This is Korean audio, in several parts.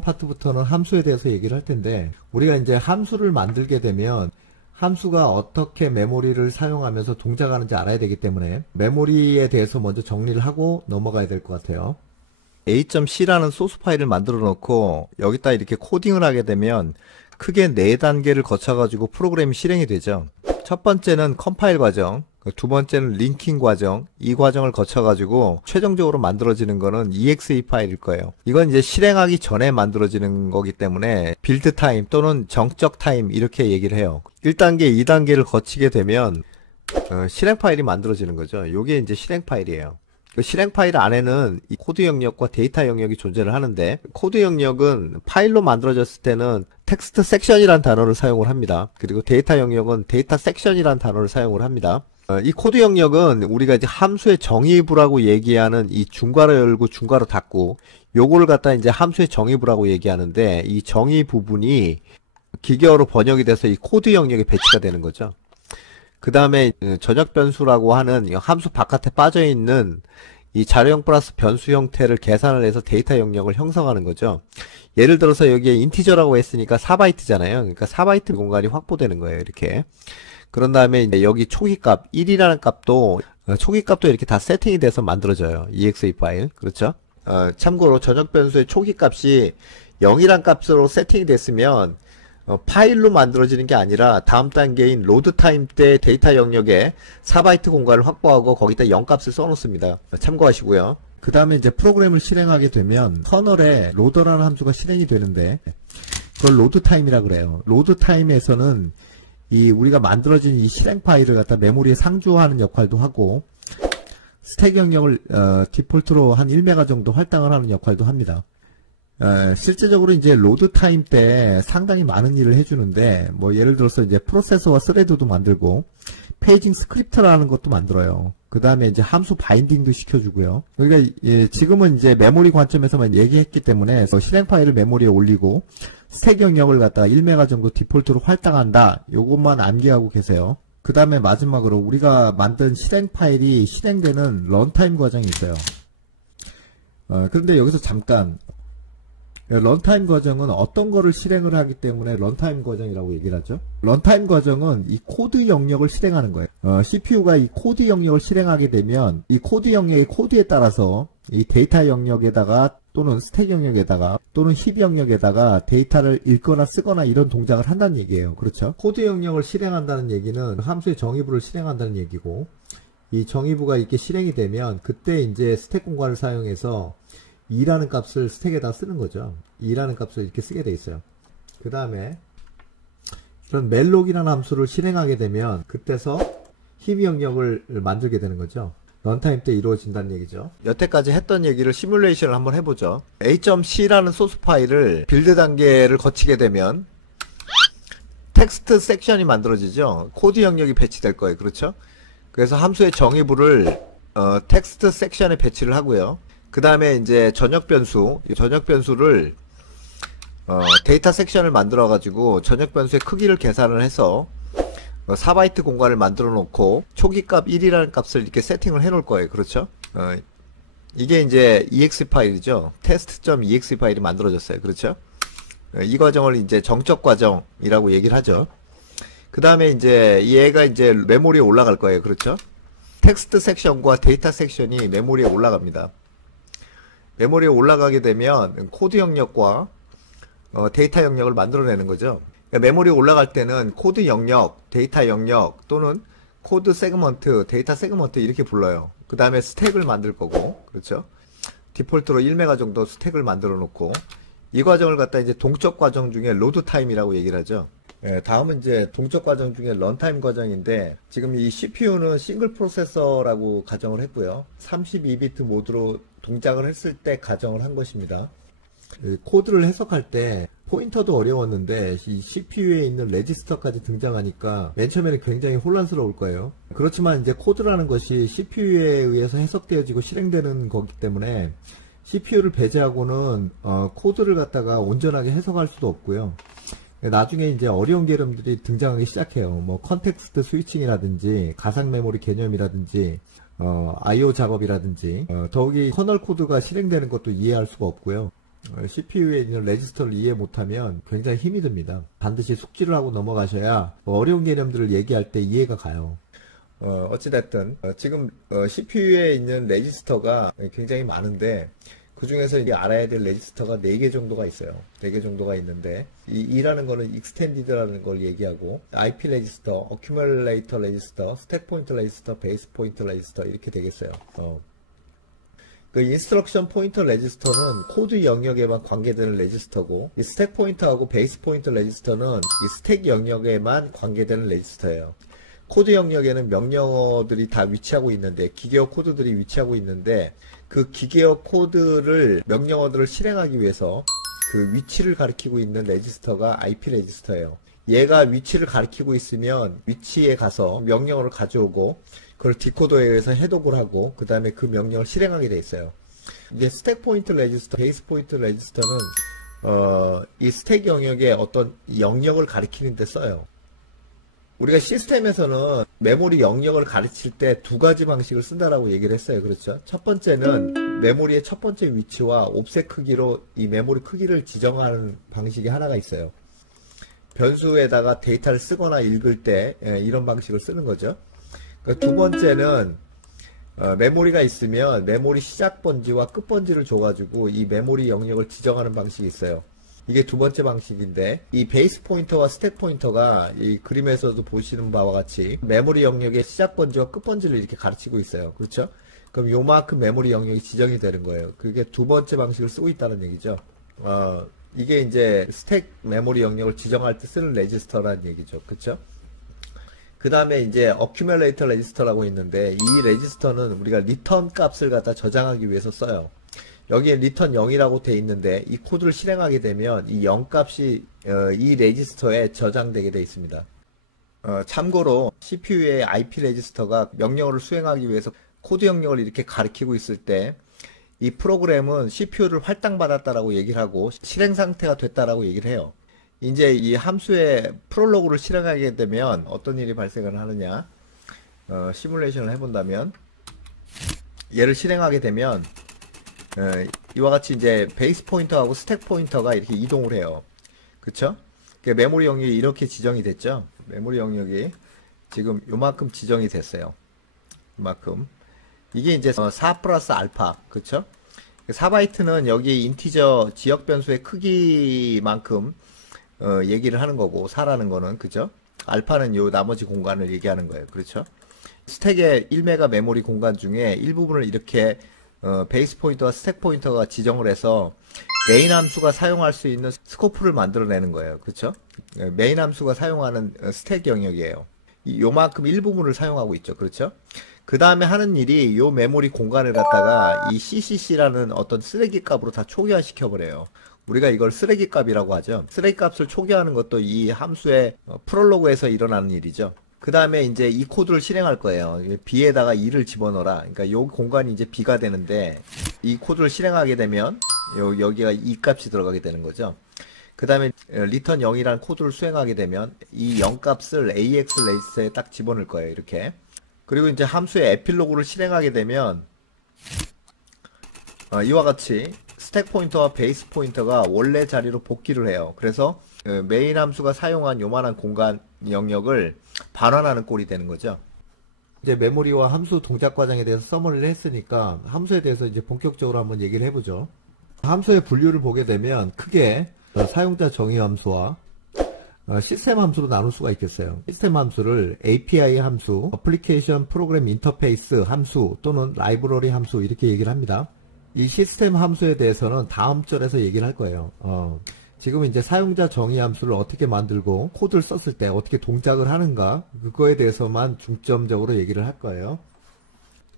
이번 파트부터는 함수에 대해서 얘기를 할 텐데, 우리가 이제 함수를 만들게 되면 함수가 어떻게 메모리를 사용하면서 동작하는지 알아야 되기 때문에 메모리에 대해서 먼저 정리를 하고 넘어가야 될 것 같아요. A.C라는 소스 파일을 만들어 놓고 여기다 이렇게 코딩을 하게 되면 크게 4단계를 거쳐가지고 프로그램이 실행이 되죠. 첫 번째는 컴파일 과정, 두 번째는 링킹 과정, 이 과정을 거쳐가지고 최종적으로 만들어지는 거는 exe 파일일 거예요. 이건 이제 실행하기 전에 만들어지는 거기 때문에 빌드 타임 또는 정적 타임 이렇게 얘기를 해요. 1단계, 2단계를 거치게 되면 실행 파일이 만들어지는 거죠. 이게 이제 실행 파일이에요. 그 실행 파일 안에는 이 코드 영역과 데이터 영역이 존재를 하는데, 코드 영역은 파일로 만들어졌을 때는 텍스트 섹션이라는 단어를 사용을 합니다. 그리고 데이터 영역은 데이터 섹션이라는 단어를 사용을 합니다. 이 코드 영역은 우리가 이제 함수의 정의부라고 얘기하는 이 중괄호 열고 중괄호 닫고 요거를 갖다 이제 함수의 정의부라고 얘기하는데, 이 정의 부분이 기계어로 번역이 돼서 이 코드 영역에 배치가 되는 거죠. 그 다음에 전역 변수라고 하는 함수 바깥에 빠져있는 이 자료형 플러스 변수 형태를 계산을 해서 데이터 영역을 형성하는 거죠. 예를 들어서 여기에 인티저라고 했으니까 4바이트잖아요. 그러니까 4바이트 공간이 확보되는 거예요. 이렇게. 그런 다음에 이제 여기 초기값 1이라는 값도 초기값도 이렇게 다 세팅이 돼서 만들어져요. exe 파일. 그렇죠? 참고로 전역 변수의 초기값이 0이란 값으로 세팅이 됐으면 파일로 만들어지는 게 아니라 다음 단계인 로드 타임 때 데이터 영역에 4바이트 공간을 확보하고 거기다 0값을 써놓습니다. 참고하시고요. 그 다음에 이제 프로그램을 실행하게 되면 커널에 로더라는 함수가 실행이 되는데, 그걸 로드 타임이라 그래요. 로드 타임에서는 이 우리가 만들어진 이 실행 파일을 갖다 메모리에 상주하는 역할도 하고, 스택 영역을 디폴트로 한 1메가 정도 할당을 하는 역할도 합니다. 실제적으로 이제 로드 타임 때 상당히 많은 일을 해주는데, 뭐 예를 들어서 이제 프로세서와 스레드도 만들고 페이징 스크립트라는 것도 만들어요. 그 다음에 이제 함수 바인딩도 시켜주고요. 그러니까 지금은 이제 메모리 관점에서만 얘기했기 때문에 실행 파일을 메모리에 올리고 스택 영역을 갖다가 1메가 정도 디폴트로 할당한다. 요것만 암기하고 계세요. 그 다음에 마지막으로 우리가 만든 실행 파일이 실행되는 런타임 과정이 있어요. 그런데 여기서 잠깐, 런타임 과정은 어떤 거를 실행을 하기 때문에 런타임 과정이라고 얘기를 하죠. 런타임 과정은 이 코드 영역을 실행하는 거예요. CPU가 이 코드 영역을 실행하게 되면 이 코드 영역의 코드에 따라서 이 데이터 영역에다가 또는 스택 영역에다가 또는 힙 영역에다가 데이터를 읽거나 쓰거나 이런 동작을 한다는 얘기예요. 그렇죠? 코드 영역을 실행한다는 얘기는 함수의 정의부를 실행한다는 얘기고, 이 정의부가 이렇게 실행이 되면 그때 이제 스택 공간을 사용해서 2라는 값을 스택에다 쓰는 거죠. 2라는 값을 이렇게 쓰게 돼 있어요. 그 다음에 이런 멜록이라는 함수를 실행하게 되면 그때서 힙 영역을 만들게 되는 거죠. 런타임 때 이루어진다는 얘기죠. 여태까지 했던 얘기를 시뮬레이션을 한번 해보죠. A.C라는 소스 파일을 빌드 단계를 거치게 되면 텍스트 섹션이 만들어지죠. 코드 영역이 배치될 거예요. 그렇죠? 그래서 함수의 정의부를 텍스트 섹션에 배치를 하고요. 그 다음에 이제 전역 변수를 데이터 섹션을 만들어 가지고 전역 변수의 크기를 계산을 해서 4바이트 공간을 만들어 놓고 초기값 1이라는 값을 이렇게 세팅을 해 놓을 거예요. 그렇죠? 이게 이제 exe 파일이죠. test.exe 파일이 만들어졌어요. 그렇죠? 이 과정을 이제 정적 과정이라고 얘기를 하죠. 그 다음에 이제 얘가 이제 메모리에 올라갈 거예요. 그렇죠? 텍스트 섹션과 데이터 섹션이 메모리에 올라갑니다. 메모리에 올라가게 되면 코드 영역과 데이터 영역을 만들어내는 거죠. 그러니까 메모리에 올라갈 때는 코드 영역, 데이터 영역 또는 코드 세그먼트, 데이터 세그먼트 이렇게 불러요. 그 다음에 스택을 만들 거고, 그렇죠? 디폴트로 1메가 정도 스택을 만들어 놓고, 이 과정을 갖다 이제 동적 과정 중에 로드 타임이라고 얘기를 하죠. 다음은 이제 동적 과정 중에 런타임 과정인데, 지금 이 CPU는 싱글 프로세서라고 가정을 했고요. 32비트 모드로 동작을 했을 때 가정을 한 것입니다. 코드를 해석할 때 포인터도 어려웠는데 이 CPU에 있는 레지스터까지 등장하니까 맨 처음에는 굉장히 혼란스러울 거예요. 그렇지만 이제 코드라는 것이 CPU에 의해서 해석되어지고 실행되는 거기 때문에 CPU를 배제하고는 코드를 갖다가 온전하게 해석할 수도 없고요. 나중에 이제 어려운 개념들이 등장하기 시작해요. 뭐 컨텍스트 스위칭이라든지 가상 메모리 개념이라든지 IO 작업이라든지 더욱이 커널 코드가 실행되는 것도 이해할 수가 없고요. CPU에 있는 레지스터를 이해 못하면 굉장히 힘이 듭니다. 반드시 숙지를 하고 넘어가셔야 어려운 개념들을 얘기할 때 이해가 가요. 어찌됐든 지금 CPU에 있는 레지스터가 굉장히 많은데 그 중에서 이제 알아야 될 레지스터가 4개 정도가 있어요. 4개 정도가 있는데 이 E라는 거는 익스텐디드라는 걸 얘기하고 IP 레지스터, 어큐뮬레이터 레지스터, 스택 포인트 레지스터, 베이스 포인트 레지스터 이렇게 되겠어요. 그 인스트럭션 포인터 레지스터는 코드 영역에만 관계되는 레지스터고 이 스택 포인터하고 베이스 포인터 레지스터는 이 스택 영역에만 관계되는 레지스터예요. 코드 영역에는 명령어들이 다 위치하고 있는데 기계어 코드들이 위치하고 있는데 그 기계어 코드를 명령어들을 실행하기 위해서 그 위치를 가리키고 있는 레지스터가 IP 레지스터예요. 얘가 위치를 가리키고 있으면 위치에 가서 명령어를 가져오고 그걸 디코더에 의해서 해독을 하고 그 다음에 그 명령을 실행하게 돼 있어요. 이제 스택 포인트 레지스터, 베이스 포인트 레지스터는 이 스택 영역에 어떤 영역을 가리키는 데 써요. 우리가 시스템에서는 메모리 영역을 가르칠 때 2가지 방식을 쓴다라고 얘기를 했어요. 그렇죠? 첫 번째는 메모리의 첫 번째 위치와 옵셋 크기로 이 메모리 크기를 지정하는 방식이 하나가 있어요. 변수에다가 데이터를 쓰거나 읽을 때 이런 방식을 쓰는 거죠. 그러니까 두 번째는 메모리가 있으면 메모리 시작 번지와 끝 번지를 줘가지고 이 메모리 영역을 지정하는 방식이 있어요. 이게 두 번째 방식인데 이 베이스 포인터와 스택 포인터가 이 그림에서도 보시는 바와 같이 메모리 영역의 시작 번지와 끝 번지를 이렇게 가르치고 있어요. 그렇죠? 그럼 요만큼 메모리 영역이 지정이 되는 거예요. 그게 두 번째 방식을 쓰고 있다는 얘기죠. 이게 이제 스택 메모리 영역을 지정할 때 쓰는 레지스터라는 얘기죠. 그렇죠? 그 다음에 이제 어큐뮬레이터 레지스터라고 있는데 이 레지스터는 우리가 리턴 값을 갖다 저장하기 위해서 써요. 여기에 리턴 0이라고 돼 있는데 이 코드를 실행하게 되면 이 0 값이 이 레지스터에 저장되게 돼 있습니다. 참고로 CPU의 IP 레지스터가 명령어를 수행하기 위해서 코드 영역을 이렇게 가리키고 있을 때 이 프로그램은 CPU를 할당받았다라고 얘기를 하고 실행 상태가 됐다라고 얘기를 해요. 이제 이 함수의 프롤로그를 실행하게 되면 어떤 일이 발생을 하느냐, 시뮬레이션을 해본다면 얘를 실행하게 되면 이와 같이 이제 베이스 포인터하고 스택 포인터가 이렇게 이동을 해요. 그쵸? 그러니까 메모리 영역이 이렇게 지정이 됐죠. 메모리 영역이 지금 요만큼 지정이 됐어요. 요만큼. 이게 이제 4 플러스 알파. 그쵸? 4바이트는 여기 인티저 지역 변수의 크기만큼 얘기를 하는 거고 4라는 거는 그죠? 알파는 요 나머지 공간을 얘기하는 거예요. 그렇죠? 스택의 1메가 메모리 공간 중에 일부분을 이렇게 베이스 포인터와 스택 포인터가 지정을 해서 메인 함수가 사용할 수 있는 스코프를 만들어내는 거예요. 그렇죠? 메인 함수가 사용하는 스택 영역이에요. 요만큼 일부분을 사용하고 있죠. 그렇죠? 그 다음에 하는 일이 요 메모리 공간을 갖다가 이 CCC라는 어떤 쓰레기 값으로 다 초기화시켜 버려요. 우리가 이걸 쓰레기 값이라고 하죠. 쓰레기 값을 초기화하는 것도 이 함수의 프롤로그에서 일어나는 일이죠. 그 다음에 이제 이 코드를 실행할 거예요. B에다가 2를 집어넣어라. 그러니까 요 공간이 이제 B가 되는데 이 코드를 실행하게 되면 여기가 2 값이 들어가게 되는 거죠. 그 다음에 return 0이라는 코드를 수행하게 되면 이 0 값을 AX 레지스터에 딱 집어넣을 거예요. 이렇게. 그리고 이제 함수의 에필로그를 실행하게 되면 이와 같이 스택 포인터와 베이스 포인터가 원래 자리로 복귀를 해요. 그래서 메인 함수가 사용한 요만한 공간 영역을 반환하는 꼴이 되는 거죠. 이제 메모리와 함수 동작 과정에 대해서 서머리를 했으니까 함수에 대해서 이제 본격적으로 한번 얘기를 해보죠. 함수의 분류를 보게 되면 크게 사용자 정의 함수와 시스템 함수로 나눌 수가 있겠어요. 시스템 함수를 API 함수, 어플리케이션 프로그램 인터페이스 함수 또는 라이브러리 함수 이렇게 얘기를 합니다. 이 시스템 함수에 대해서는 다음 절에서 얘기를 할 거예요. 지금 이제 사용자 정의 함수를 어떻게 만들고 코드를 썼을 때 어떻게 동작을 하는가 그거에 대해서만 중점적으로 얘기를 할 거예요.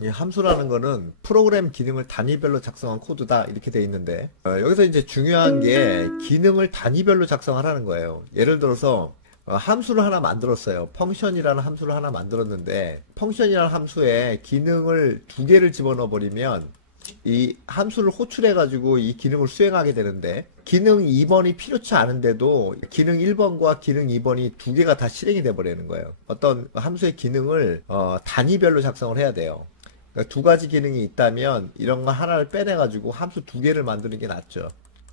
이 함수라는 거는 프로그램 기능을 단위별로 작성한 코드다 이렇게 돼 있는데 여기서 이제 중요한 게 기능을 단위별로 작성하라는 거예요. 예를 들어서 함수를 하나 만들었어요. 펑션이라는 함수를 하나 만들었는데 펑션이라는 함수에 기능을 2개를 집어넣어 버리면 이 함수를 호출해 가지고 이 기능을 수행하게 되는데 기능 2번이 필요치 않은데도 기능 1번과 기능 2번이 2개가 다 실행이 돼 버리는 거예요. 어떤 함수의 기능을 단위별로 작성을 해야 돼요. 그러니까 2가지 기능이 있다면 이런 거 하나를 빼내 가지고 함수 2개를 만드는 게 낫죠.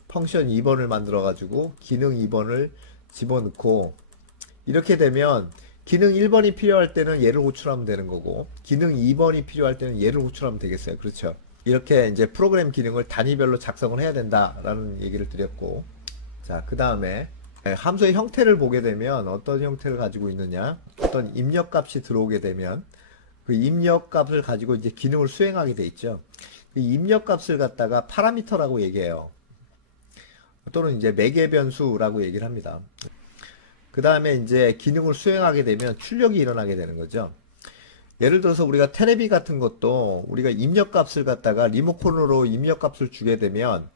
펑션 2번을 만들어 가지고 기능 2번을 집어넣고, 이렇게 되면 기능 1번이 필요할 때는 얘를 호출하면 되는 거고, 기능 2번이 필요할 때는 얘를 호출하면 되겠어요. 그렇죠? 이렇게 이제 프로그램 기능을 단위별로 작성을 해야 된다라는 얘기를 드렸고, 자, 그 다음에 함수의 형태를 보게 되면 어떤 형태를 가지고 있느냐, 어떤 입력값이 들어오게 되면 그 입력값을 가지고 이제 기능을 수행하게 돼 있죠. 그 입력값을 갖다가 파라미터라고 얘기해요. 또는 이제 매개 변수라고 얘기를 합니다. 그 다음에 이제 기능을 수행하게 되면 출력이 일어나게 되는 거죠. 예를 들어서 우리가 테레비 같은 것도 우리가 입력값을 갖다가 리모컨으로 입력값을 주게 되면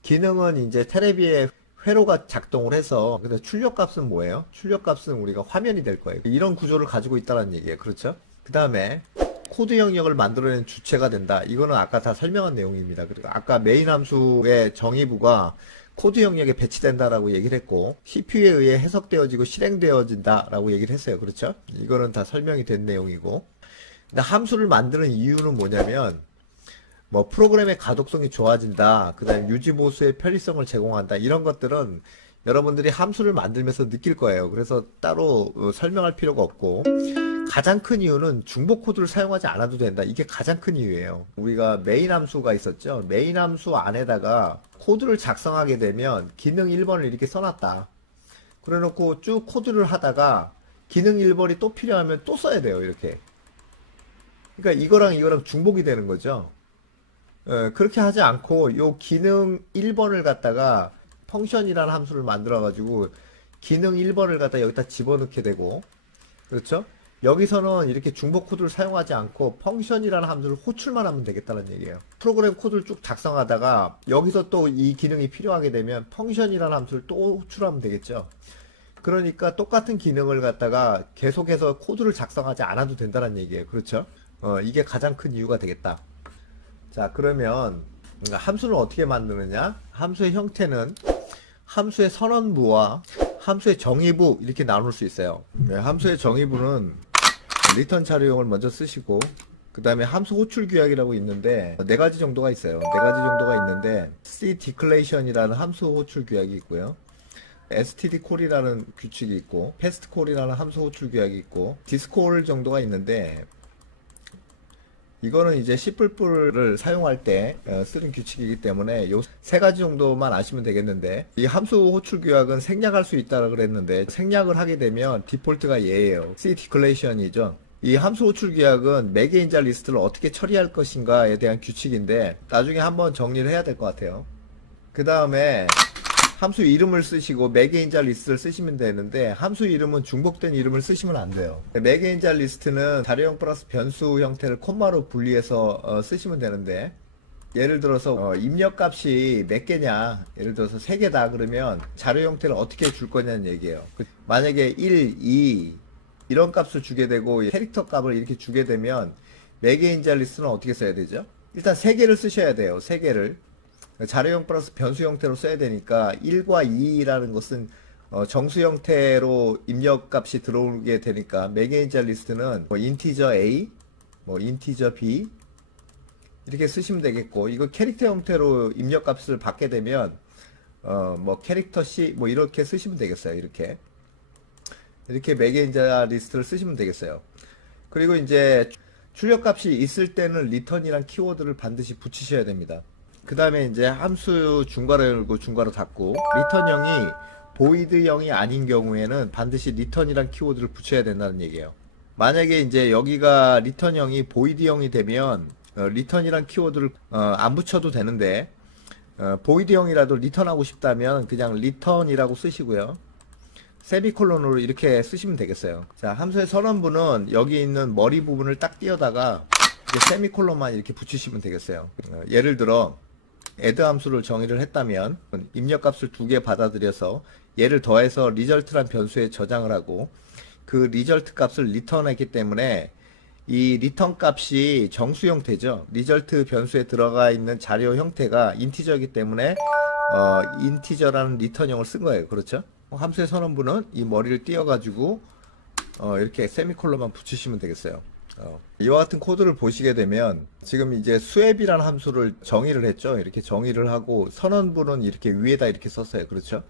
기능은 이제 테레비에 회로가 작동을 해서, 근데 출력값은 뭐예요? 출력값은 우리가 화면이 될 거예요. 이런 구조를 가지고 있다는 얘기예요. 그렇죠? 그 다음에 코드 영역을 만들어내는 주체가 된다. 이거는 아까 다 설명한 내용입니다. 그리고 아까 메인 함수의 정의부가 코드 영역에 배치된다라고 얘기를 했고, CPU에 의해 해석되어지고 실행되어진다라고 얘기를 했어요. 그렇죠? 이거는 다 설명이 된 내용이고, 근데 함수를 만드는 이유는 뭐냐면, 뭐 프로그램의 가독성이 좋아진다, 그 다음에 유지보수의 편리성을 제공한다, 이런 것들은 여러분들이 함수를 만들면서 느낄 거예요. 그래서 따로 설명할 필요가 없고, 가장 큰 이유는 중복 코드를 사용하지 않아도 된다. 이게 가장 큰 이유예요. 우리가 메인 함수가 있었죠. 메인 함수 안에다가 코드를 작성하게 되면 기능 1번을 이렇게 써놨다. 그래 놓고 쭉 코드를 하다가 기능 1번이 또 필요하면 또 써야 돼요. 이렇게. 그러니까 이거랑 중복이 되는 거죠. 그렇게 하지 않고 요 기능 1번을 갖다가 펑션이라는 함수를 만들어 가지고 기능 1번을 갖다 여기다 집어넣게 되고, 그렇죠? 여기서는 이렇게 중복 코드를 사용하지 않고 펑션이라는 함수를 호출만 하면 되겠다는 얘기예요. 프로그램 코드를 쭉 작성하다가 여기서 또 이 기능이 필요하게 되면 펑션이라는 함수를 또 호출하면 되겠죠. 그러니까 똑같은 기능을 갖다가 계속해서 코드를 작성하지 않아도 된다는 얘기예요. 그렇죠? 이게 가장 큰 이유가 되겠다. 자, 그러면 함수는 어떻게 만드느냐? 함수의 형태는 함수의 선언부와 함수의 정의부 이렇게 나눌 수 있어요. 함수의 정의부는 리턴 자료용을 먼저 쓰시고, 그 다음에 함수 호출 규약이라고 있는데 4가지 정도가 있어요. 4가지 정도가 있는데 C declaration이라는 함수 호출 규약이 있고요, std call이라는 규칙이 있고, fast call이라는 함수 호출 규약이 있고, discall 정도가 있는데, 이거는 이제 C++를 사용할 때 쓰는 규칙이기 때문에 요 3가지 정도만 아시면 되겠는데, 이 함수 호출 규약은 생략할 수 있다고 그랬는데 생략을 하게 되면 디폴트가 얘예요. C declaration이죠. 이 함수 호출 규약은 매개 인자 리스트를 어떻게 처리할 것인가에 대한 규칙인데 나중에 한번 정리를 해야 될 것 같아요. 그 다음에 함수 이름을 쓰시고 매개인자 리스트를 쓰시면 되는데, 함수 이름은 중복된 이름을 쓰시면 안 돼요. 매개인자 리스트는 자료형 플러스 변수 형태를 콤마로 분리해서 쓰시면 되는데, 예를 들어서 입력값이 몇 개냐, 예를 들어서 3개다 그러면 자료 형태를 어떻게 줄 거냐는 얘기예요. 만약에 1, 2 이런 값을 주게 되고 캐릭터 값을 이렇게 주게 되면 매개인자 리스트는 어떻게 써야 되죠? 일단 3개를 쓰셔야 돼요. 3개를 자료형 플러스 변수 형태로 써야 되니까 1과 2라는 것은 정수 형태로 입력값이 들어오게 되니까 매개인자 리스트는 뭐 인티저 A, 뭐 인티저 B 이렇게 쓰시면 되겠고, 이거 캐릭터 형태로 입력값을 받게 되면 뭐 캐릭터 C 뭐 이렇게 쓰시면 되겠어요. 이렇게 매개인자 리스트를 쓰시면 되겠어요. 그리고 이제 출력값이 있을 때는 리턴이란 키워드를 반드시 붙이셔야 됩니다. 그 다음에 이제 함수 중괄호 열고 중괄호 닫고, 리턴형이 보이드형이 아닌 경우에는 반드시 리턴이란 키워드를 붙여야 된다는 얘기예요. 만약에 이제 여기가 리턴형이 보이드형이 되면 리턴이란 키워드를 안 붙여도 되는데, 보이드형이라도 리턴하고 싶다면 그냥 리턴이라고 쓰시고요, 세미콜론으로 이렇게 쓰시면 되겠어요. 자, 함수의 선언부는 여기 있는 머리 부분을 딱 띄어다가 세미콜론만 이렇게 붙이시면 되겠어요. 예를 들어 add 함수를 정의를 했다면 입력값을 2개 받아들여서 얘를 더해서 result란 변수에 저장을 하고, 그 result 값을 리턴했기 때문에 이 리턴 값이 정수 형태죠. result 변수에 들어가 있는 자료 형태가 인티저이기 때문에 인티저라는 리턴형을 쓴 거예요. 그렇죠? 함수의 선언부는 이 머리를 띄어 가지고 이렇게 세미콜론만 붙이시면 되겠어요. 이와 같은 코드를 보시게 되면 지금 이제 swap이라는 함수를 정의를 했죠. 이렇게 정의를 하고 선언부는 이렇게 위에다 이렇게 썼어요. 그렇죠?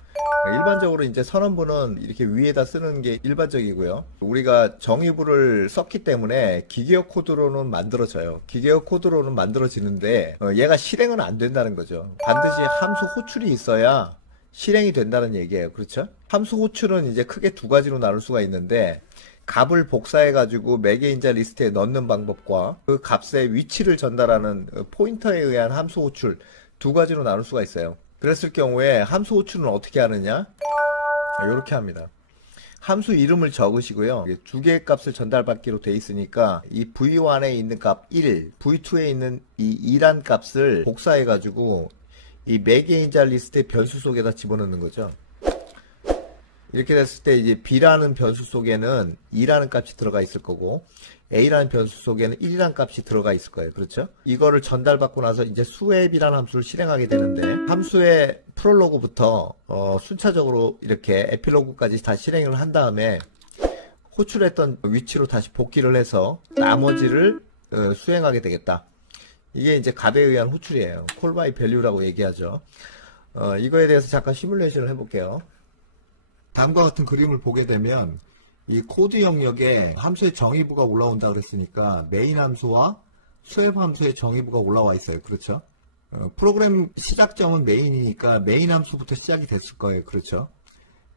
일반적으로 이제 선언부는 이렇게 위에다 쓰는 게 일반적이고요. 우리가 정의부를 썼기 때문에 기계어 코드로는 만들어져요. 기계어 코드로는 만들어지는데 얘가 실행은 안 된다는 거죠. 반드시 함수 호출이 있어야 실행이 된다는 얘기예요. 그렇죠? 함수 호출은 이제 크게 두 가지로 나눌 수가 있는데 값을 복사해 가지고 매개 인자 리스트에 넣는 방법과 그 값의 위치를 전달하는 포인터에 의한 함수 호출 두 가지로 나눌 수가 있어요. 그랬을 경우에 함수 호출은 어떻게 하느냐? 이렇게 합니다. 함수 이름을 적으시고요. 두 개의 값을 전달받기로 돼 있으니까 이 v1에 있는 값 1, v2에 있는 이 2란 값을 복사해 가지고 이 매개 인자 리스트의 변수 속에다 집어넣는 거죠. 이렇게 됐을 때 이제 b라는 변수 속에는 2라는 값이 들어가 있을 거고 a라는 변수 속에는 1이라는 값이 들어가 있을 거예요. 그렇죠? 이거를 전달받고 나서 이제 swap이라는 함수를 실행하게 되는데 함수의 프롤로그부터 순차적으로 이렇게 에필로그까지 다 실행을 한 다음에 호출했던 위치로 다시 복귀를 해서 나머지를 수행하게 되겠다. 이게 이제 값에 의한 호출이에요. call by value라고 얘기하죠. 이거에 대해서 잠깐 시뮬레이션을 해볼게요. 다음과 같은 그림을 보게 되면 이 코드 영역에 함수의 정의부가 올라온다 그랬으니까 메인 함수와 swap 함수의 정의부가 올라와 있어요. 그렇죠? 프로그램 시작점은 메인이니까 메인 함수부터 시작이 됐을 거예요. 그렇죠?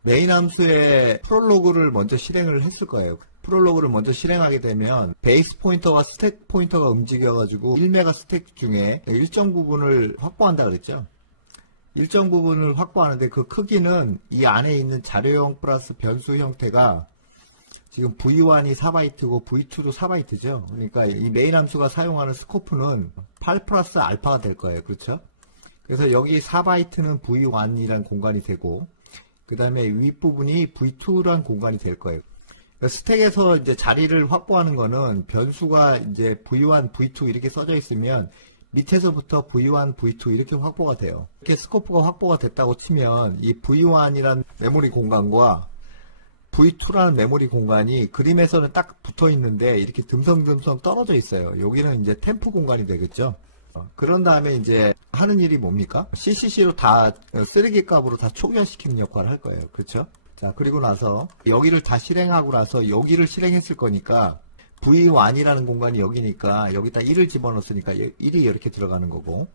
메인 함수의 프롤로그를 먼저 실행을 했을 거예요. 프롤로그를 먼저 실행하게 되면 베이스 포인터와 스택 포인터가 움직여가지고 1메가 스택 중에 일정 부분을 확보한다 그랬죠? 일정 부분을 확보하는데 그 크기는 이 안에 있는 자료형 플러스 변수 형태가 지금 v1이 4바이트고 v2도 4바이트죠. 그러니까 이 메인 함수가 사용하는 스코프는 8 플러스 알파가 될 거예요. 그렇죠? 그래서 여기 4바이트는 v1이란 공간이 되고 그 다음에 윗부분이 v2란 공간이 될 거예요. 스택에서 이제 자리를 확보하는 거는 변수가 이제 v1, v2 이렇게 써져 있으면 밑에서부터 v1, v2 이렇게 확보가 돼요. 이렇게 스코프가 확보가 됐다고 치면 이 v1이라는 메모리 공간과 v2라는 메모리 공간이 그림에서는 딱 붙어 있는데 이렇게 듬성듬성 떨어져 있어요. 여기는 이제 템프 공간이 되겠죠. 그런 다음에 이제 하는 일이 뭡니까? CCC로 다 쓰레기 값으로 다 초기화시키는 역할을 할 거예요. 그렇죠? 자, 그리고 나서 여기를 다 실행하고 나서 여기를 실행했을 거니까 V1이라는 공간이 여기니까 여기다 1을 집어넣었으니까 1이 이렇게 들어가는 거고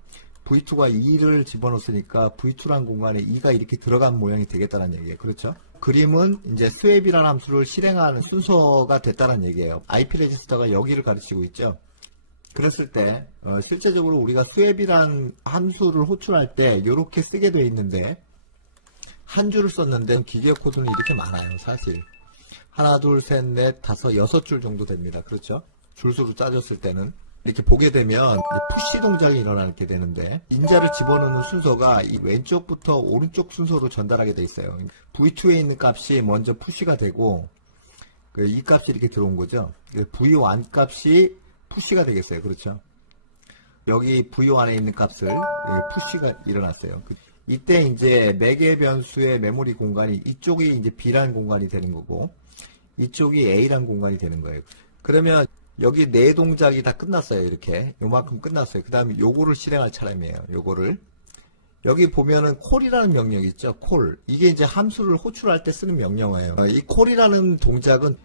V2가 2를 집어넣었으니까 V2라는 공간에 2가 이렇게 들어간 모양이 되겠다는 얘기예요. 그렇죠? 그림은 이제 swap이라는 함수를 실행하는 순서가 됐다는 얘기예요. IP 레지스터가 여기를 가르치고 있죠. 그랬을 때 실제적으로 우리가 swap이라는 함수를 호출할 때 이렇게 쓰게 되어 있는데 한 줄을 썼는데 기계 코드는 이렇게 많아요. 사실 하나, 둘, 셋, 넷, 다섯, 6줄 정도 됩니다. 그렇죠? 줄수로 짜졌을 때는 이렇게 보게 되면 푸시 동작이 일어나게 되는데 인자를 집어넣는 순서가 이 왼쪽부터 오른쪽 순서로 전달하게 돼 있어요. V2에 있는 값이 먼저 푸시가 되고 이 값이 이렇게 들어온 거죠. V1 값이 푸시가 되겠어요. 그렇죠? 여기 V1에 있는 값을 푸시가 일어났어요. 이때 이제 매개 변수의 메모리 공간이 이쪽이 이제 B라는 공간이 되는 거고 이쪽이 A라는 공간이 되는 거예요. 그러면 여기 네 동작이 다 끝났어요. 이렇게 요만큼 끝났어요. 그 다음에 요거를 실행할 차례이에요. 요거를 여기 보면은 콜이라는 명령이 있죠. 콜. 이게 이제 함수를 호출할 때 쓰는 명령어예요. 이 콜이라는 동작은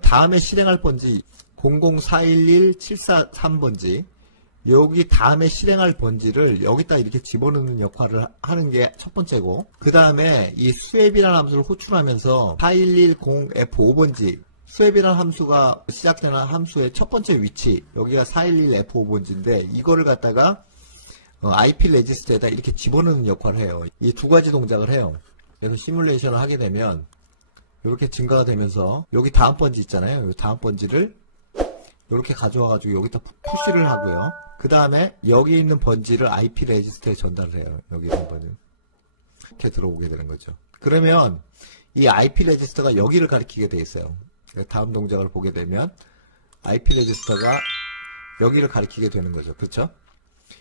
다음에 실행할 번지 00411-743번지 여기 다음에 실행할 번지를 여기다 이렇게 집어넣는 역할을 하는 게 첫 번째고 그 다음에 이 swap이라는 함수를 호출하면서 4110F5번지 swap이라는 함수가 시작되는 함수의 첫 번째 위치 여기가 411F5번지인데 이거를 갖다가 IP 레지스터에다 이렇게 집어넣는 역할을 해요. 이 두 가지 동작을 해요. 그래서 시뮬레이션을 하게 되면 이렇게 증가가 되면서 여기 다음 번지 있잖아요. 이 다음 번지를 이렇게 가져와 가지고 여기다 푸시를 하고요. 그 다음에 여기 있는 번지를 IP 레지스터에 전달을 해요. 여기 있는 번지 이렇게 들어오게 되는 거죠. 그러면 이 IP 레지스터가 여기를 가리키게 돼 있어요. 다음 동작을 보게 되면 IP 레지스터가 여기를 가리키게 되는 거죠. 그렇죠?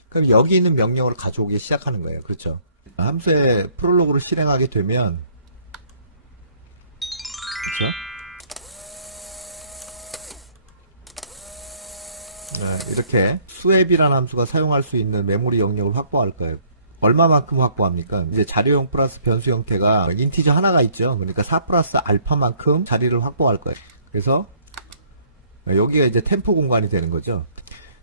그럼 여기 있는 명령을 가져오기 시작하는 거예요. 그렇죠? 함수의 프롤로그를 실행하게 되면 그렇죠? 이렇게 스왑이라는 함수가 사용할 수 있는 메모리 영역을 확보할 거예요. 얼마만큼 확보합니까? 이제 자료형 플러스 변수 형태가 인티저 하나가 있죠. 그러니까 4 플러스 알파만큼 자리를 확보할 거예요. 그래서 여기가 이제 템포 공간이 되는 거죠.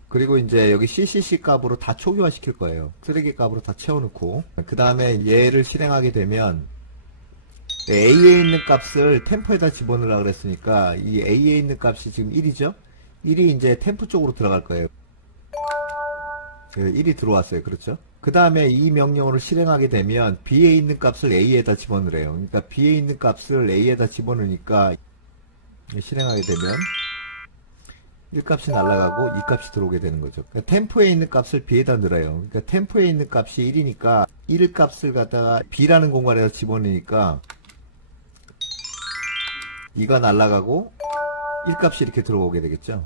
그리고 이제 여기 CCC 값으로 다 초기화 시킬 거예요. 쓰레기 값으로 다 채워놓고 그 다음에 얘를 실행하게 되면 A에 있는 값을 템포에다 집어넣으려고 그랬으니까 이 A에 있는 값이 지금 1이죠? 1이 이제 템포 쪽으로 들어갈 거예요. 1이 들어왔어요. 그렇죠? 그 다음에 이 명령어를 실행하게 되면 B에 있는 값을 A에다 집어넣으래요. 그러니까 B에 있는 값을 A에다 집어넣으니까 실행하게 되면 1값이 날아가고 2값이 들어오게 되는 거죠. 그러니까 템포에 있는 값을 B에다 넣어요. 그러니까 템포에 있는 값이 1이니까 1 값을 갖다가 B라는 공간에다 집어넣으니까 2가 날아가고 1값이 이렇게 들어오게 되겠죠.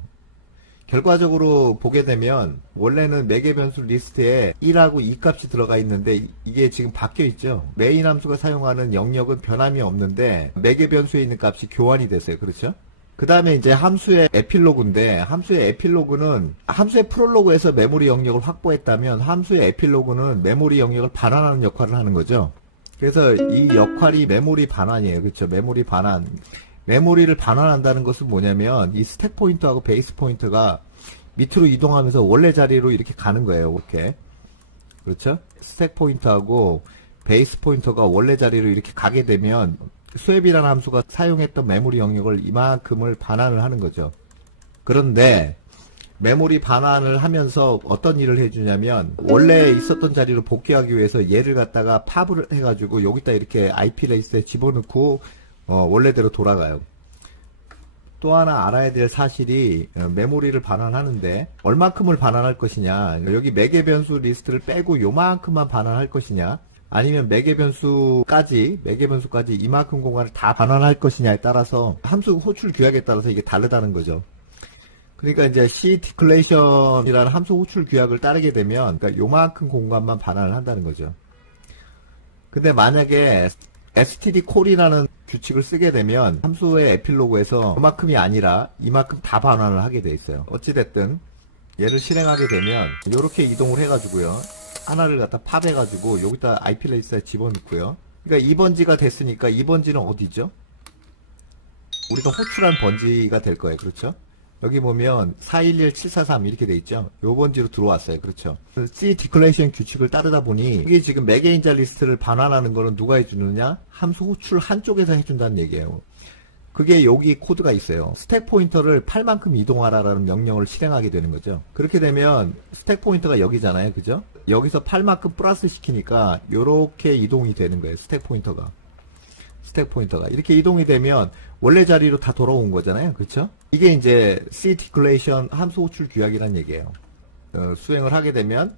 결과적으로 보게 되면 원래는 매개 변수 리스트에 1하고 2값이 들어가 있는데 이게 지금 바뀌어 있죠. 메인 함수가 사용하는 영역은 변함이 없는데 매개 변수에 있는 값이 교환이 됐어요. 그렇죠? 그 다음에 이제 함수의 에필로그인데 함수의 에필로그는 함수의 프롤로그에서 메모리 영역을 확보했다면 함수의 에필로그는 메모리 영역을 반환하는 역할을 하는 거죠. 그래서 이 역할이 메모리 반환이에요. 그렇죠? 메모리 반환. 메모리를 반환한다는 것은 뭐냐면 이 스택 포인터하고 베이스 포인터가 밑으로 이동하면서 원래 자리로 이렇게 가는 거예요. 이렇게. 그렇죠? 스택 포인터하고 베이스 포인터가 원래 자리로 이렇게 가게 되면 스왑이라는 함수가 사용했던 메모리 영역을 이만큼을 반환을 하는 거죠. 그런데 메모리 반환을 하면서 어떤 일을 해주냐면 원래 있었던 자리로 복귀하기 위해서 얘를 갖다가 팝을 해가지고 여기다 이렇게 IP 레이스에 집어넣고 원래대로 돌아가요. 또 하나 알아야 될 사실이 메모리를 반환하는데 얼만큼을 반환할 것이냐, 여기 매개 변수 리스트를 빼고 요만큼만 반환할 것이냐, 아니면 매개 변수까지 이만큼 공간을 다 반환할 것이냐에 따라서 함수 호출 규약에 따라서 이게 다르다는 거죠. 그러니까 이제 C declaration이라는 함수 호출 규약을 따르게 되면 그러니까 요만큼 공간만 반환을 한다는 거죠. 근데 만약에 std call이라는 규칙을 쓰게 되면 함수의 에필로그에서 이만큼이 아니라 이만큼 다 반환을 하게 돼 있어요. 어찌됐든 얘를 실행하게 되면 이렇게 이동을 해가지고요. 하나를 갖다 팝해가지고 여기다 IP 레이스에 집어넣고요. 그러니까 2번지가 됐으니까 2번지는 어디죠? 우리가 호출한 번지가 될 거예요. 그렇죠? 여기 보면 411743 이렇게 돼 있죠. 요 번지로 들어왔어요. 그렇죠? C 디클레이션 규칙을 따르다 보니 이게 지금 매개인자 리스트를 반환하는 거는 누가 해주느냐? 함수 호출 한쪽에서 해준다는 얘기예요. 그게 여기 코드가 있어요. 스택 포인터를 8만큼 이동하라라는 명령을 실행하게 되는 거죠. 그렇게 되면 스택 포인터가 여기잖아요. 그죠? 여기서 8만큼 플러스 시키니까 요렇게 이동이 되는 거예요. 스택 포인터가 이렇게 이동이 되면 원래 자리로 다 돌아온 거잖아요. 그렇죠? 이게 이제 C declaration 함수 호출 규약이란 얘기예요. 수행을 하게 되면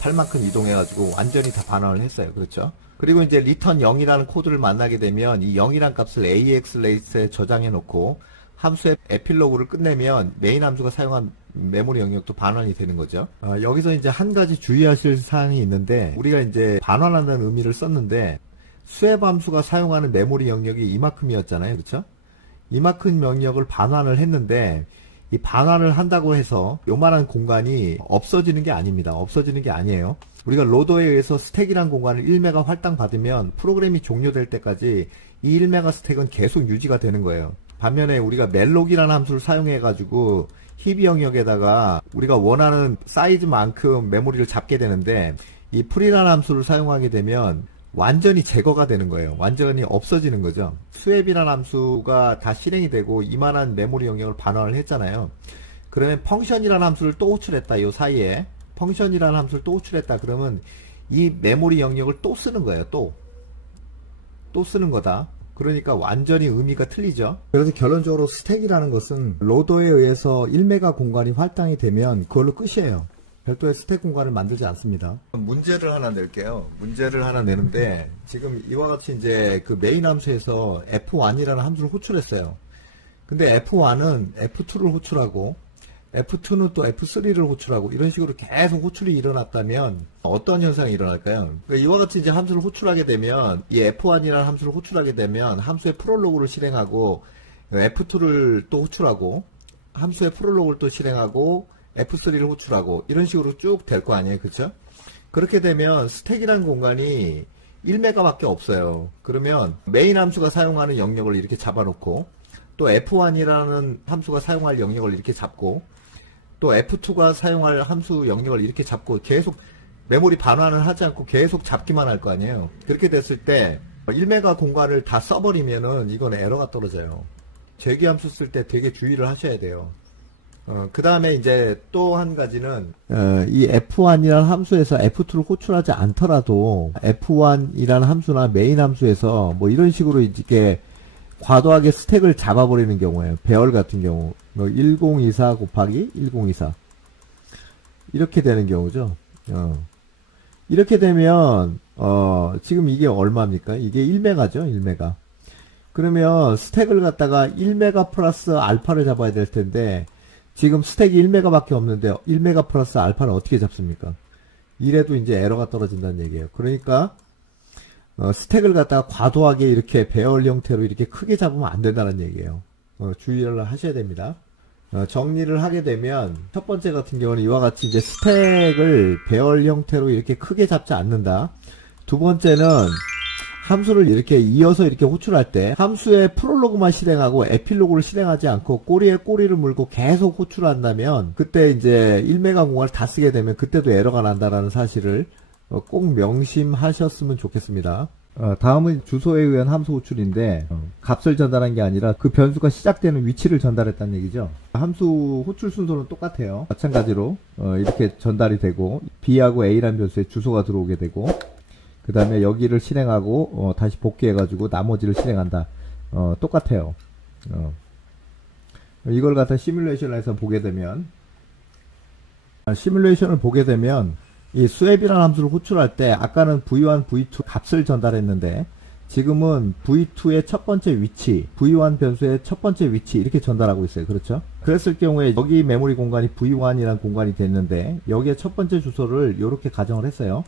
8만큼 이동해가지고 완전히 다 반환을 했어요. 그렇죠? 그리고 이제 return 0이라는 코드를 만나게 되면 이 0이란 값을 AX 레이스에 저장해 놓고 함수의 에필로그를 끝내면 메인 함수가 사용한 메모리 영역도 반환이 되는 거죠. 여기서 이제 한 가지 주의하실 사항이 있는데 우리가 이제 반환한다는 의미를 썼는데 스왑 함수가 사용하는 메모리 영역이 이만큼이었잖아요. 그렇죠? 이만큼 영역을 반환을 했는데 이 반환을 한다고 해서 요만한 공간이 없어지는 게 아닙니다. 없어지는 게 아니에요. 우리가 로더에 의해서 스택이란 공간을 1메가 할당 받으면 프로그램이 종료될 때까지 이 1메가 스택은 계속 유지가 되는 거예요. 반면에 우리가 멜록이라는 함수를 사용해 가지고 히비 영역에다가 우리가 원하는 사이즈만큼 메모리를 잡게 되는데 이 풀이라는 함수를 사용하게 되면 완전히 제거가 되는 거예요. 완전히 없어지는 거죠. 스왑이라는 함수가 다 실행이 되고 이만한 메모리 영역을 반환을 했잖아요. 그러면 펑션이라는 함수를 또 호출했다. 이 사이에 펑션이라는 함수를 또 호출했다. 그러면 이 메모리 영역을 또 쓰는 거예요. 또 쓰는 거다. 그러니까 완전히 의미가 틀리죠. 그래서 결론적으로 스택이라는 것은 로더에 의해서 1메가 공간이 할당이 되면 그걸로 끝이에요. 별도의 스택 공간을 만들지 않습니다. 문제를 하나 낼게요. 문제를 하나 내는데 지금 이와 같이 이제 그 메인 함수에서 F1이라는 함수를 호출했어요. 근데 F1은 F2를 호출하고 F2는 또 F3를 호출하고 이런 식으로 계속 호출이 일어났다면 어떤 현상이 일어날까요? 그러니까 이와 같이 이제 함수를 호출하게 되면 이 F1이라는 함수를 호출하게 되면 함수의 프롤로그를 실행하고 F2를 또 호출하고 함수의 프롤로그를 또 실행하고 F3를 호출하고 이런 식으로 쭉 될 거 아니에요. 그쵸? 그렇게 되면 스택이라는 공간이 1메가밖에 없어요. 그러면 메인 함수가 사용하는 영역을 이렇게 잡아놓고 또 F1이라는 함수가 사용할 영역을 이렇게 잡고 또 F2가 사용할 함수 영역을 이렇게 잡고 계속 메모리 반환을 하지 않고 계속 잡기만 할 거 아니에요. 그렇게 됐을 때 1메가 공간을 다 써버리면은 이건 에러가 떨어져요. 재귀 함수 쓸 때 되게 주의를 하셔야 돼요. 그 다음에 이제 또 한 가지는 이 F1이라는 함수에서 F2를 호출하지 않더라도 F1이라는 함수나 메인 함수에서 뭐 이런 식으로 이렇게 과도하게 스택을 잡아버리는 경우에요. 배열 같은 경우 뭐 1024 곱하기 1024 이렇게 되는 경우죠. 이렇게 되면 지금 이게 얼마입니까? 이게 1메가죠. 1메가. 그러면 스택을 갖다가 1메가 플러스 알파를 잡아야 될 텐데 지금 스택이 1메가밖에 없는데 1메가 플러스 알파를 어떻게 잡습니까? 이래도 이제 에러가 떨어진다는 얘기예요. 그러니까 스택을 갖다가 과도하게 이렇게 배열 형태로 이렇게 크게 잡으면 안 된다는 얘기예요. 주의를 하셔야 됩니다. 정리를 하게 되면 첫 번째 같은 경우는 이와 같이 이제 스택을 배열 형태로 이렇게 크게 잡지 않는다. 두 번째는 함수를 이렇게 이어서 이렇게 호출할 때 함수의 프롤로그만 실행하고 에필로그를 실행하지 않고 꼬리에 꼬리를 물고 계속 호출한다면 그때 이제 1메가 공간을 다 쓰게 되면 그때도 에러가 난다라는 사실을 꼭 명심하셨으면 좋겠습니다. 다음은 주소에 의한 함수 호출인데 값을 전달한 게 아니라 그 변수가 시작되는 위치를 전달했다는 얘기죠. 함수 호출 순서는 똑같아요. 마찬가지로 이렇게 전달이 되고 B하고 A라는 변수에 주소가 들어오게 되고 그 다음에 여기를 실행하고 다시 복귀해가지고 나머지를 실행한다. 똑같아요. 이걸 갖다 시뮬레이션을 해서 보게 되면 시뮬레이션을 보게 되면 이 스왑이라는 함수를 호출할 때 아까는 v1, v2 값을 전달했는데 지금은 v2의 첫 번째 위치, v1 변수의 첫 번째 위치 이렇게 전달하고 있어요. 그렇죠? 그랬을 경우에 여기 메모리 공간이 v1이라는 공간이 됐는데 여기에 첫 번째 주소를 이렇게 가정을 했어요.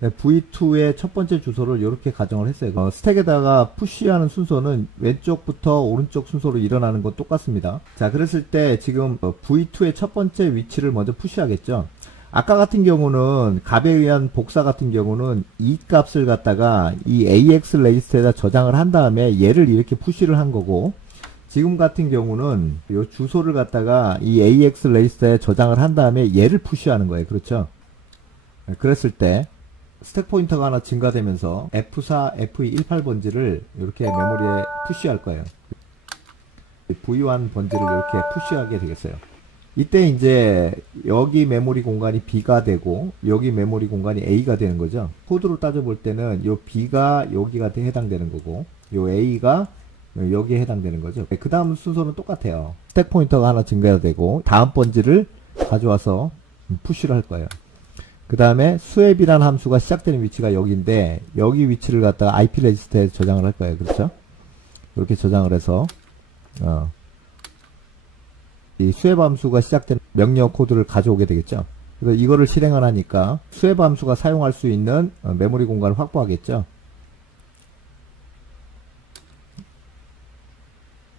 v2의 첫 번째 주소를 이렇게 가정을 했어요. 스택에다가 푸시하는 순서는 왼쪽부터 오른쪽 순서로 일어나는 건 똑같습니다. 자, 그랬을 때 지금 v2의 첫 번째 위치를 먼저 푸시하겠죠. 아까 같은 경우는 값에 의한 복사 같은 경우는 이 값을 갖다가 이 AX 레지스터에다 저장을 한 다음에 얘를 이렇게 푸시를 한 거고 지금 같은 경우는 이 주소를 갖다가 이 AX 레지스터에 저장을 한 다음에 얘를 푸시하는 거예요. 그렇죠? 그랬을 때 스택 포인터가 하나 증가되면서 F4, F2, 18번지를 이렇게 메모리에 푸시할 거예요. V1 번지를 이렇게 푸시하게 되겠어요. 이때 이제 여기 메모리 공간이 B가 되고 여기 메모리 공간이 A가 되는 거죠. 코드로 따져볼 때는 요 B가 여기가 해당되는 거고 요 A가 여기에 해당되는 거죠. 그 다음 순서는 똑같아요. 스택 포인터가 하나 증가되고 다음 번지를 가져와서 푸시를 할 거예요. 그 다음에 스왑이라는 함수가 시작되는 위치가 여기인데 여기 위치를 갖다가 IP 레지스터에 저장을 할 거예요. 그렇죠? 이렇게 저장을 해서 이 스왑 함수가 시작된 명령 코드를 가져오게 되겠죠. 그래서 이거를 실행을 하니까 스왑 함수가 사용할 수 있는 메모리 공간을 확보하겠죠.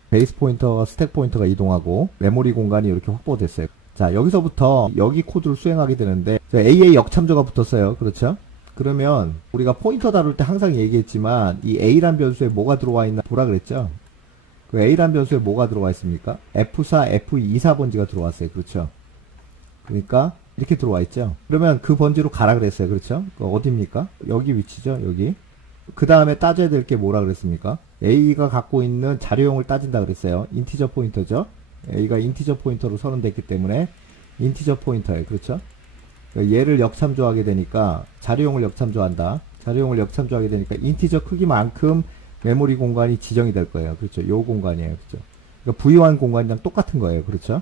베이스 포인터와 스택 포인터가 이동하고 메모리 공간이 이렇게 확보됐어요. 자, 여기서부터 여기 코드를 수행하게 되는데 A의 역참조가 붙었어요. 그렇죠? 그러면 우리가 포인터 다룰 때 항상 얘기했지만 이 A란 변수에 뭐가 들어와 있나 보라 그랬죠? 그 A란 변수에 뭐가 들어와 있습니까? F4, F2, 24번지가 들어왔어요. 그렇죠? 그러니까 이렇게 들어와 있죠? 그러면 그 번지로 가라 그랬어요. 그렇죠? 어디입니까? 여기 위치죠. 여기. 그 다음에 따져야 될 게 뭐라 그랬습니까? A가 갖고 있는 자료용을 따진다 그랬어요. 인티저 포인터죠? A가 인티저 포인터로 선언됐기 때문에 인티저 포인터예요. 그렇죠? 얘를 역참조하게 되니까 자료용을 역참조한다. 자료용을 역참조하게 되니까 인티저 크기만큼 메모리 공간이 지정이 될 거예요. 그렇죠? 요 공간이에요. 그렇죠? 그러니까 V1 공간이랑 똑같은 거예요. 그렇죠?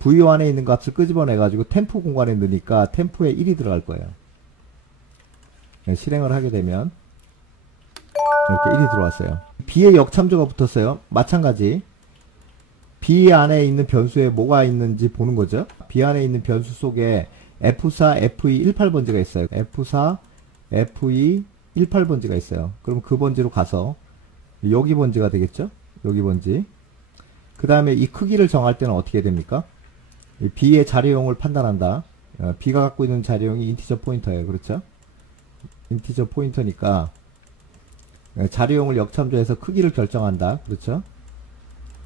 V1에 있는 값을 끄집어내 가지고 템프 공간에 넣으니까 템프에 1이 들어갈 거예요. 실행을 하게 되면 이렇게 1이 들어왔어요. B에 역참조가 붙었어요. 마찬가지. B 안에 있는 변수에 뭐가 있는지 보는 거죠. B 안에 있는 변수 속에 F4, F2, 18번지가 있어요. F4, F2, 18번지가 있어요. 그럼 그 번지로 가서 여기 번지가 되겠죠. 여기 번지. 그 다음에 이 크기를 정할 때는 어떻게 됩니까? B의 자료용을 판단한다. B가 갖고 있는 자료용이 인티저 포인터예요. 그렇죠? 인티저 포인터니까 자료용을 역참조해서 크기를 결정한다. 그렇죠?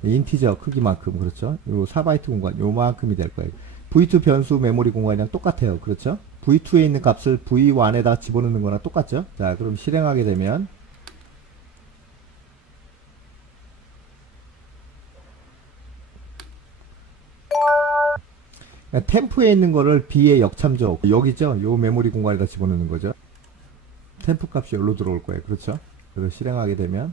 인티저 크기만큼. 그렇죠? 요 4바이트 공간 요만큼이 될 거예요. V2 변수 메모리 공간이랑 똑같아요. 그렇죠? V2에 있는 값을 V1에다 집어넣는 거랑 똑같죠? 자, 그럼 실행하게 되면 템프에 있는 거를 B의 역참조 여기죠? 요 메모리 공간에다 집어넣는 거죠. 템프 값이 여기로 들어올 거예요. 그렇죠? 그래서 실행하게 되면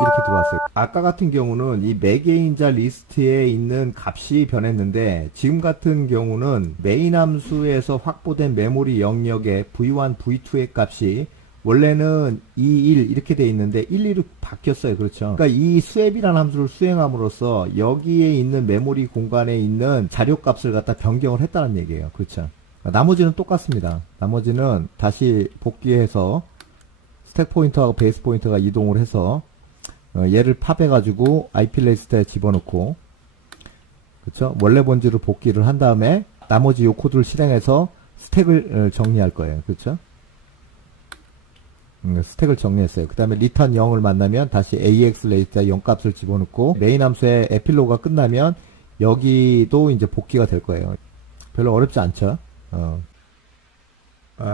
이렇게 들어왔어요. 아까 같은 경우는 이 매개인자 리스트에 있는 값이 변했는데 지금 같은 경우는 메인 함수에서 확보된 메모리 영역의 V1, V2의 값이 원래는 2, 1 이렇게 돼 있는데 1, 2로 바뀌었어요. 그렇죠? 그러니까 이 swap이라는 함수를 수행함으로써 여기에 있는 메모리 공간에 있는 자료 값을 갖다 변경을 했다는 얘기예요. 그렇죠? 나머지는 똑같습니다. 나머지는 다시 복귀해서 스택 포인터하고 베이스 포인터가 이동을 해서 얘를 팝해가지고 IP 레지스터에 집어넣고, 그쵸? 원래 본질을 복귀를 한 다음에 나머지 요 코드를 실행해서 스택을 정리할 거예요. 그쵸? 스택을 정리했어요. 그 다음에 return 0을 만나면 다시 AX 레지스터에 0 값을 집어넣고 메인 함수의 에필로그가 끝나면 여기도 이제 복귀가 될 거예요. 별로 어렵지 않죠?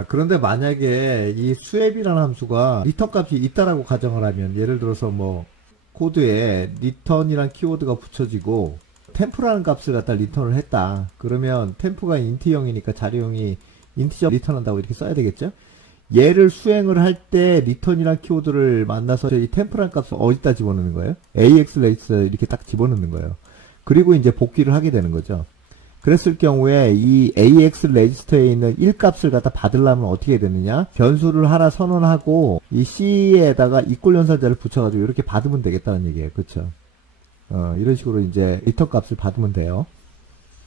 그런데 만약에 이 swap이라는 함수가 return 값이 있다라고 가정을 하면, 예를 들어서 뭐 코드에 return이란 키워드가 붙여지고 temp라는 값을 갖다 return을 했다. 그러면 temp가 int형이니까 자료용이 인티저 return한다고 이렇게 써야 되겠죠? 얘를 수행을 할 때 return이란 키워드를 만나서 이 temp라는 값을 어디다 집어넣는 거예요? AX 레지스터 이렇게 딱 집어넣는 거예요. 그리고 이제 복귀를 하게 되는 거죠. 그랬을 경우에 이 AX 레지스터에 있는 1값을 갖다 받으려면 어떻게 되느냐? 변수를 하나 선언하고 이 C에다가 이꼴 연산자를 붙여가지고 이렇게 받으면 되겠다는 얘기예요. 그쵸? 이런 식으로 이제 리턴 값을 받으면 돼요.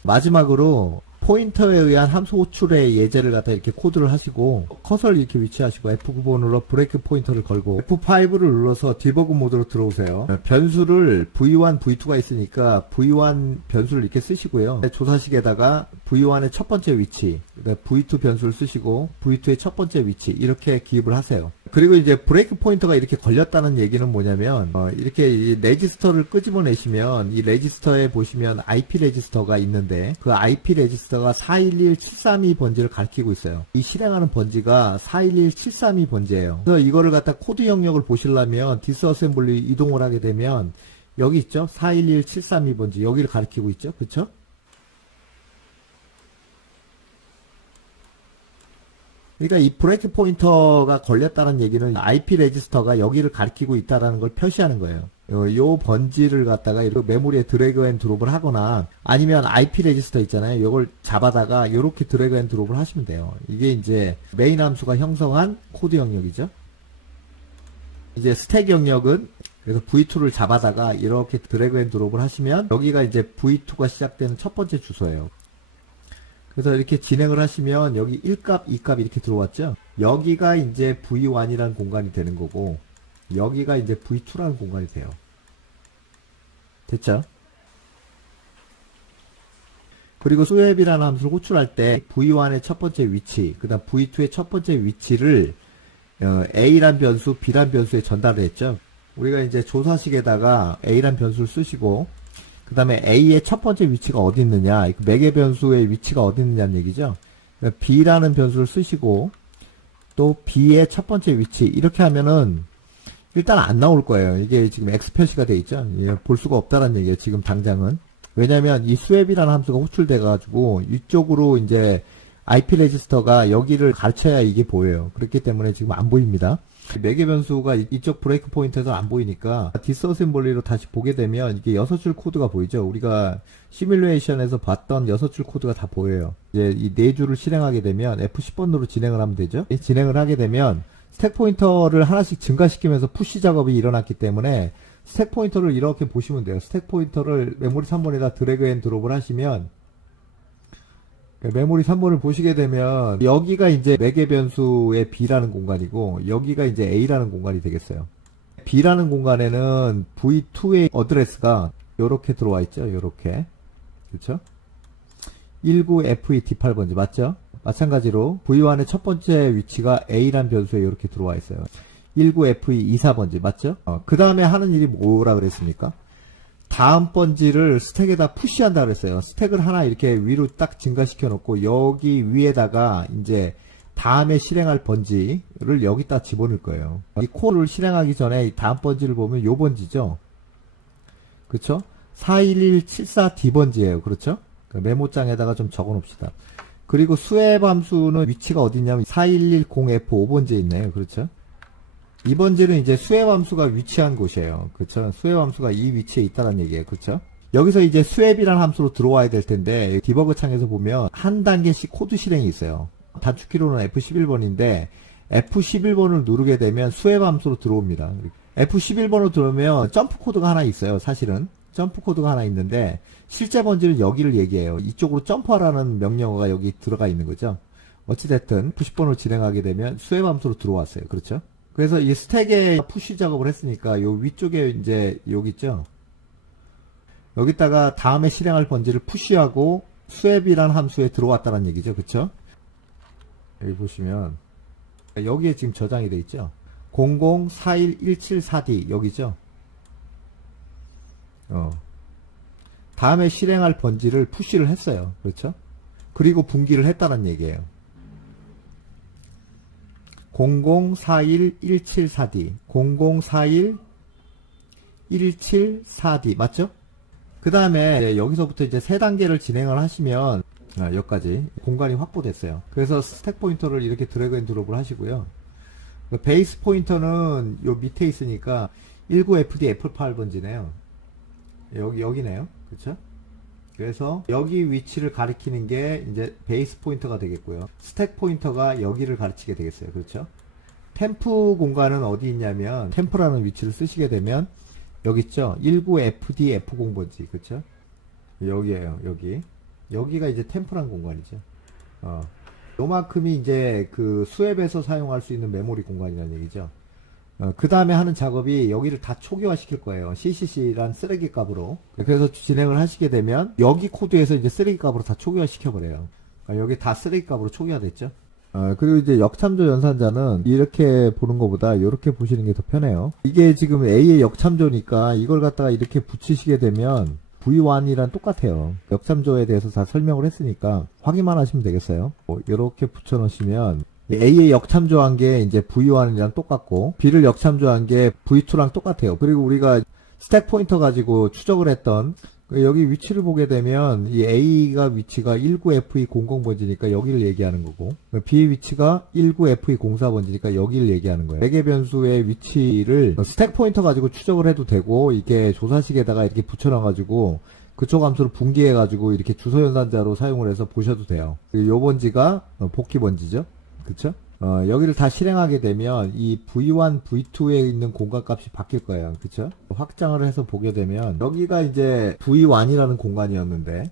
마지막으로 포인터에 의한 함수 호출의 예제를 갖다 이렇게 코드를 하시고 커서를 이렇게 위치하시고 F9번으로 브레이크 포인터를 걸고 F5를 눌러서 디버그 모드로 들어오세요. 변수를 V1, V2가 있으니까 V1 변수를 이렇게 쓰시고요. 조사식에다가 V1의 첫 번째 위치, V2 변수를 쓰시고 V2의 첫 번째 위치 이렇게 기입을 하세요. 그리고 이제 브레이크 포인터가 이렇게 걸렸다는 얘기는 뭐냐면 이렇게 이 레지스터를 끄집어내시면 이 레지스터에 보시면 IP 레지스터가 있는데 그 IP 레지스터가 411732 번지를 가리키고 있어요. 이 실행하는 번지가 411732 번지예요. 그래서 이거를 갖다 코드 영역을 보시려면 디스어셈블리 이동을 하게 되면 여기 있죠? 411732 번지 여기를 가리키고 있죠? 그쵸? 그러니까 이 브레이크 포인터가 걸렸다는 얘기는 IP 레지스터가 여기를 가리키고 있다는 걸 표시하는 거예요. 요 번지를 갖다가 이렇게 메모리에 드래그 앤 드롭을 하거나 아니면 IP 레지스터 있잖아요. 이걸 잡아다가 이렇게 드래그 앤 드롭을 하시면 돼요. 이게 이제 메인 함수가 형성한 코드 영역이죠. 이제 스택 영역은 그래서 V2를 잡아다가 이렇게 드래그 앤 드롭을 하시면 여기가 이제 V2가 시작되는 첫 번째 주소예요. 그래서 이렇게 진행을 하시면 여기 1값, 2값 이렇게 들어왔죠? 여기가 이제 V1이라는 공간이 되는 거고 여기가 이제 V2라는 공간이 돼요. 됐죠? 그리고 swap이라는 함수를 호출할 때 V1의 첫 번째 위치, 그 다음 V2의 첫 번째 위치를 A란 변수, B란 변수에 전달을 했죠? 우리가 이제 조사식에다가 A란 변수를 쓰시고 그 다음에 A의 첫 번째 위치가 어디 있느냐, 매개 변수의 위치가 어디 있느냐는 얘기죠. B라는 변수를 쓰시고 또 B의 첫 번째 위치 이렇게 하면은 일단 안 나올 거예요. 이게 지금 X 표시가 돼 있죠. 예, 볼 수가 없다는 얘기예요. 지금 당장은. 왜냐면 이 swap이라는 함수가 호출돼 가지고 이쪽으로 이제 IP 레지스터가 여기를 가르쳐야 이게 보여요. 그렇기 때문에 지금 안 보입니다. 매개 변수가 이쪽 브레이크 포인트에서 안 보이니까 디스어셈블리로 다시 보게 되면 이게 6줄 코드가 보이죠. 우리가 시뮬레이션에서 봤던 6줄 코드가 다 보여요. 이제 이 4줄을 실행하게 되면 F10번으로 진행을 하면 되죠. 진행을 하게 되면 스택 포인터를 하나씩 증가시키면서 푸시 작업이 일어났기 때문에 스택 포인터를 이렇게 보시면 돼요. 스택 포인터를 메모리 3번에다 드래그 앤 드롭을 하시면 메모리 3번을 보시게 되면 여기가 이제 매개 변수의 B라는 공간이고 여기가 이제 A라는 공간이 되겠어요. B라는 공간에는 V2의 어드레스가 요렇게 들어와 있죠. 요렇게. 그쵸? 19FE-D8번지 맞죠? 마찬가지로 V1의 첫 번째 위치가 A란 변수에 이렇게 들어와 있어요. 19FE-24번지 맞죠? 그 다음에 하는 일이 뭐라 그랬습니까? 다음 번지를 스택에다 푸시한다 그랬어요. 스택을 하나 이렇게 위로 딱 증가시켜 놓고 여기 위에다가 이제 다음에 실행할 번지를 여기다 집어넣을 거예요. 이 콜을 실행하기 전에 다음 번지를 보면 요 번지죠. 그쵸? 41174D 번지예요. 그렇죠? 메모장에다가 좀 적어 놓읍시다. 그리고 수앱 함수는 위치가 어디냐면 4110F5번지에 있네요. 그렇죠? 이 번지는 이제 수앱 함수가 위치한 곳이에요. 그렇죠? 수앱 함수가 이 위치에 있다는 얘기예요. 그렇죠? 여기서 이제 수앱이라는 함수로 들어와야 될 텐데 디버그 창에서 보면 한 단계씩 코드 실행이 있어요. 단축키로는 F11번인데 F11번을 누르게 되면 수앱 함수로 들어옵니다. F11번으로 들어오면 점프 코드가 하나 있어요. 사실은 점프 코드가 하나 있는데 실제 번지는 여기를 얘기해요. 이쪽으로 점프하라는 명령어가 여기 들어가 있는 거죠. 어찌됐든 F10번을 진행하게 되면 수앱 함수로 들어왔어요. 그렇죠? 그래서 이 스택에 푸시 작업을 했으니까 요 위쪽에 이제 여기 있죠. 여기다가 다음에 실행할 번지를 푸시하고 수앱이란 함수에 들어왔다는 얘기죠. 그쵸? 여기 보시면 여기에 지금 저장이 돼 있죠. 0041174D 여기죠. 다음에 실행할 번지를 푸시를 했어요. 그렇죠? 그리고 분기를 했다는 얘기예요. 0041174D 0041174D 맞죠? 그 다음에 여기서부터 이제 세 단계를 진행을 하시면 여기까지 공간이 확보됐어요. 그래서 스택 포인터를 이렇게 드래그 앤 드롭을 하시고요. 베이스 포인터는 요 밑에 있으니까 19FD F8번지네요. 여기네요. 그쵸? 그래서 여기 위치를 가리키는 게 이제 베이스 포인터가 되겠고요. 스택 포인터가 여기를 가르치게 되겠어요. 그렇죠? 템프 공간은 어디 있냐면 템프라는 위치를 쓰시게 되면 여기 있죠? 19FD F0번지. 그렇죠? 여기에요. 여기가 이제 템프란 공간이죠. 요만큼이 이제 그 수앱에서 사용할 수 있는 메모리 공간이라는 얘기죠. 그 다음에 하는 작업이 여기를 다 초기화 시킬 거예요. CCC란 쓰레기 값으로. 그래서 진행을 하시게 되면 여기 코드에서 이제 쓰레기 값으로 다 초기화 시켜버려요. 그러니까 여기 다 쓰레기 값으로 초기화 됐죠. 그리고 이제 역참조 연산자는 이렇게 보는 것보다 이렇게 보시는 게 더 편해요. 이게 지금 A의 역참조니까 이걸 갖다가 이렇게 붙이시게 되면 V1이랑 똑같아요. 역참조에 대해서 다 설명을 했으니까 확인만 하시면 되겠어요. 이렇게 붙여 놓으시면 A의 역참조한 게 이제 V1이랑 똑같고 B를 역참조한 게 V2랑 똑같아요. 그리고 우리가 스택 포인터 가지고 추적을 했던 여기 위치를 보게 되면 이 A가 위치가 19FE00번지니까 여기를 얘기하는 거고 B 위치가 19FE04번지니까 여기를 얘기하는 거예요. 4개 변수의 위치를 스택 포인터 가지고 추적을 해도 되고 이게 조사식에다가 이렇게 붙여놔 가지고 그쪽 함수를 분기해 가지고 이렇게 주소 연산자로 사용을 해서 보셔도 돼요. 요 번지가 복귀 번지죠. 그쵸? 여기를 다 실행하게 되면 이 V1, V2에 있는 공간값이 바뀔 거예요. 그쵸? 확장을 해서 보게 되면 여기가 이제 V1이라는 공간이었는데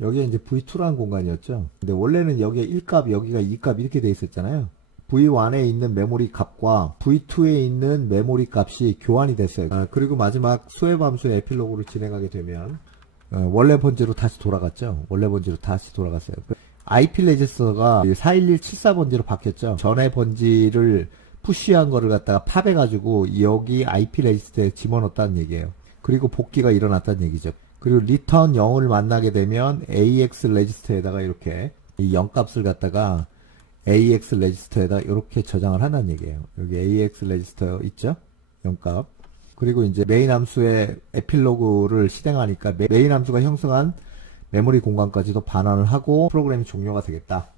여기에 이제 V2라는 공간이었죠. 근데 원래는 여기에 1값, 여기가 2값 이렇게 돼 있었잖아요. V1에 있는 메모리 값과 V2에 있는 메모리 값이 교환이 됐어요. 그리고 마지막 수앱 함수의 에필로그를 진행하게 되면 원래 번지로 다시 돌아갔죠. 원래 번지로 다시 돌아갔어요. IP 레지스터가 41174번지로 바뀌었죠. 전에 번지를 푸시한 거를 갖다가 팝해가지고 여기 IP 레지스터에 집어넣었다는 얘기예요. 그리고 복귀가 일어났다는 얘기죠. 그리고 리턴 0을 만나게 되면 AX 레지스터에다가 이렇게 이 0값을 갖다가 AX 레지스터에다 이렇게 저장을 한다는 얘기예요. 여기 AX 레지스터 있죠? 0값. 그리고 이제 메인 함수의 에필로그를 실행하니까 메인 함수가 형성한 메모리 공간까지도 반환을 하고 프로그램이 종료가 되겠다.